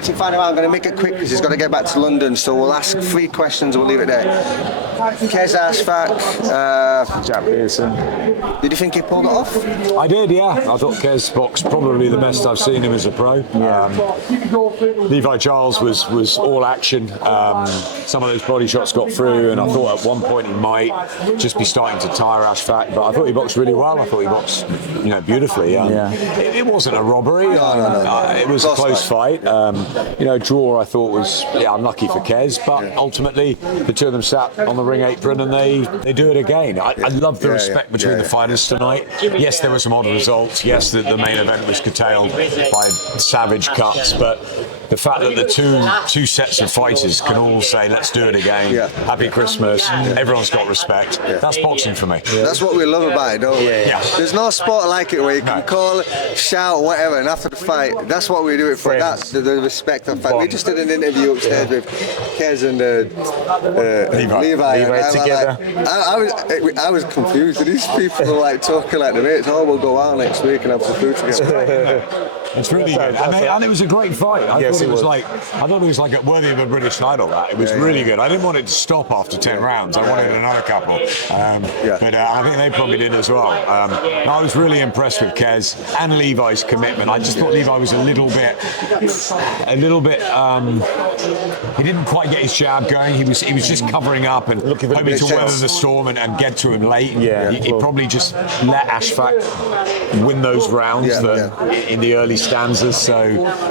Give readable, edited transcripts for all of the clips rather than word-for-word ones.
waiting final round. I'm going to make it quick because he's got to get back to London. So we'll ask 3 questions and we'll leave it there. Kez Ashfaq, Jack Pearson. did you think he pulled it off? I did, yeah. I thought Kez boxed probably the best I've seen him as a pro. Levi Charles was all action. Some of those body shots got through, and I thought at one point he might just be starting to tire Ashfaq, but I thought he boxed really well. I thought he boxed, beautifully. It wasn't a robbery. No. It was a close fight. Draw I thought was unlucky for Kez, but ultimately the two of them sat on the ring apron and they do it again. I love the respect between the fighters tonight. Yes, there were some odd results. Yes, the main event was curtailed by savage cuts, but the fact that the two sets of fighters can all say, let's do it again, happy Christmas, everyone's got respect, that's boxing for me. That's what we love about it, don't we? There's no sport like it where you can call, shout, whatever, and after the fight, that's what we do it for. That's the respect of fight. We just did an interview upstairs with Kez and Levi together. I was confused. These people are like talking like the mates. Oh, we'll go out next week and have some food together. It's really good, and it was a great fight. I thought it was like worthy of a British Idol. That it was really good. I didn't want it to stop after 10 rounds. I wanted another couple, but I think they probably did as well. I was really impressed with Kez and Levi's commitment. I just thought Levi was a little bit. He didn't quite get his jab going. He was just covering up and hoping to weather the storm and get to him late. He probably just let Ashfaq win those rounds in the early stanzas. So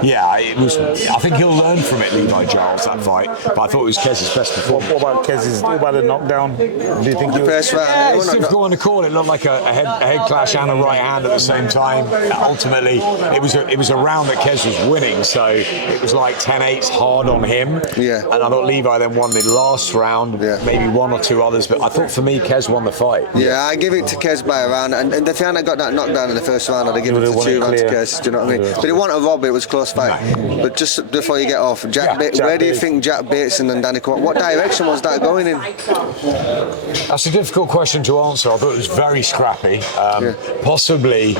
it was. I think he'll learn from it, Levi Charles, that fight. But I thought it was Kez's best performance. What about the knockdown? Do you think he was? It's difficult one to call. It looked like a head clash and a right hand at the same time. Ultimately, it was a round that Kez was winning, so it was like 10-8 hard on him. And I thought Levi then won the last round, maybe one or two others. But I thought for me, Kez won the fight. I give it to Kez by a round, and the fan that got that knockdown in the first round, I'd give it to 2 rounds to Kez. Do you know what I mean? But he wanted a rob. It was a close fight. But just before you get off, where do you think Jack Bateson and Danny What direction was that going in? That's a difficult question to answer. I thought it was very scrappy. Possibly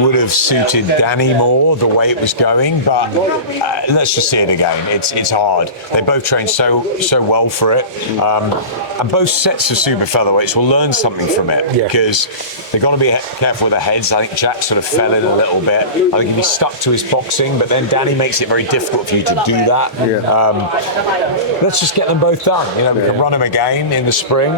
would have suited Danny more the way it was going, but let's just see it again. It's hard. They both trained so well for it, and both sets of super featherweights will learn something from it because they've got to be careful with their heads. I think Jack sort of fell in a little bit. I think he stuck to his boxing, but then Danny makes it very difficult for you to do that. Let's just get them both done. We can run them again in the spring.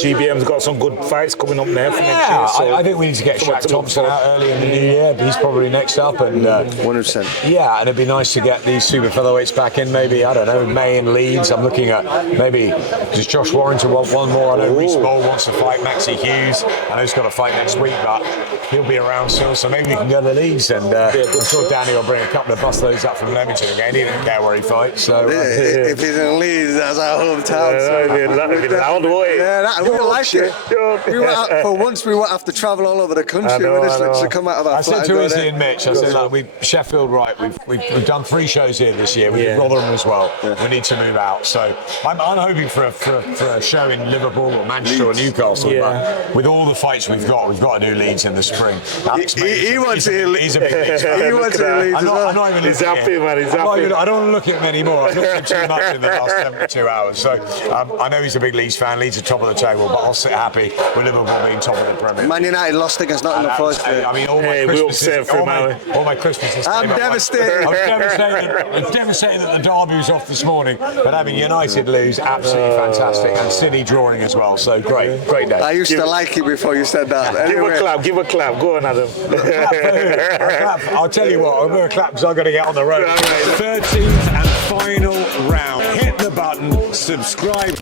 GBM's got some good fights coming up there for next year. So I think we need to get Shaq Thompson out early in the new year, but he's probably next up. And 100%. Yeah, and it'd be nice to get these super featherweights back in. Maybe, I don't know, May in Leeds. I'm looking at maybe does Josh Warrington want one more? I know Reece Moore wants to fight Maxie Hughes. I know he's got a fight next week, but he'll be around soon, so maybe we can go to Leeds. And I'm sure Danny will bring a couple of busloads up from Leamington again. He didn't care where he fights. So if he's in Leeds, that's our hometown. We like it. For once, we won't have to travel all over the country. To come out of our I said to Izzy and Mitch, I said, look, Sheffield, right, we've done 3 shows here this year. We did Rotherham as well. We need to move out. So I'm hoping for a show in Liverpool or Manchester or Newcastle. But with all the fights we've got to do Leeds in the spring. He wants to hear Leeds. He's a big Leeds fan. He wants to hear Leeds as well. I'm not even He's happy, man. He's happy. I don't want to look at him anymore. I've looked at him too much in the last 72 hours. So I know he's a big Leeds fan. Leeds are top of the table, but I'll sit happy with Liverpool being top of the Premier. Man United lost against Nottingham Forest. I mean, all my Christmases. I'm devastated. I was devastated that the derby was off this morning, but having United lose, absolutely fantastic, and City drawing as well. So great day. I used to like it before you said that. Anyway. Give a clap. Go on, Adam. I'll tell you what, I'll do a clap because I've got to get on the road. 13th and final round. Hit the button, subscribe.